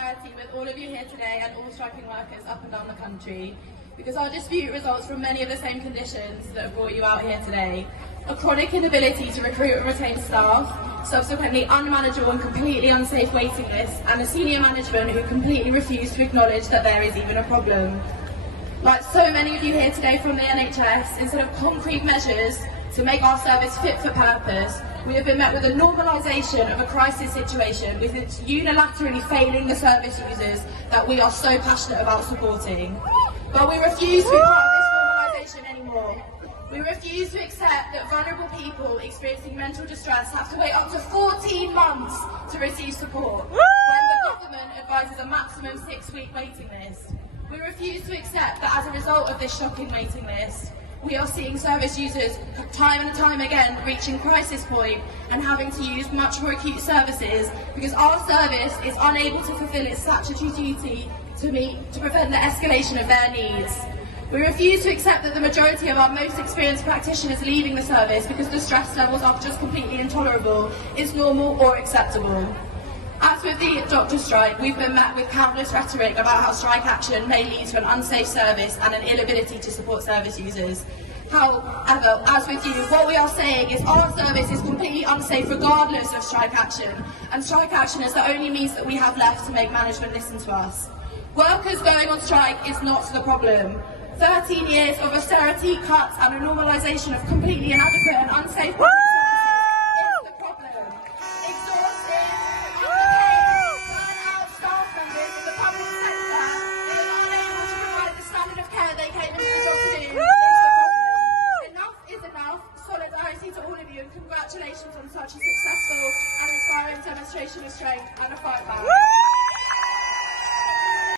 solidarity with all of you here today and all striking workers up and down the country, because our dispute results from many of the same conditions that have brought you out here today. A chronic inability to recruit and retain staff, subsequently unmanageable and completely unsafe waiting lists, and a senior management who completely refuse to acknowledge that there is even a problem. Like so many of you here today from the NHS, instead of concrete measures to make our service fit for purpose, we have been met with a normalisation of a crisis situation, with it unilaterally failing the service users that we are so passionate about supporting. But we refuse to be part of this normalisation anymore. We refuse to accept that vulnerable people experiencing mental distress have to wait up to 14 months to receive support, when the government advises a maximum 6-week waiting list. We refuse to accept that as a result of this shocking waiting list, we are seeing service users time and time again reaching crisis point and having to use much more acute services because our service is unable to fulfil its statutory duty to prevent the escalation of their needs. We refuse to accept that the majority of our most experienced practitioners leaving the service because the stress levels are just completely intolerable is normal or acceptable. As with the doctor strike, we've been met with countless rhetoric about how strike action may lead to an unsafe service and an inability to support service users. However, as with you, what we are saying is our service is completely unsafe regardless of strike action, and strike action is the only means that we have left to make management listen to us. Workers going on strike is not the problem. 13 years of austerity cuts and a normalisation of completely inadequate and unsafe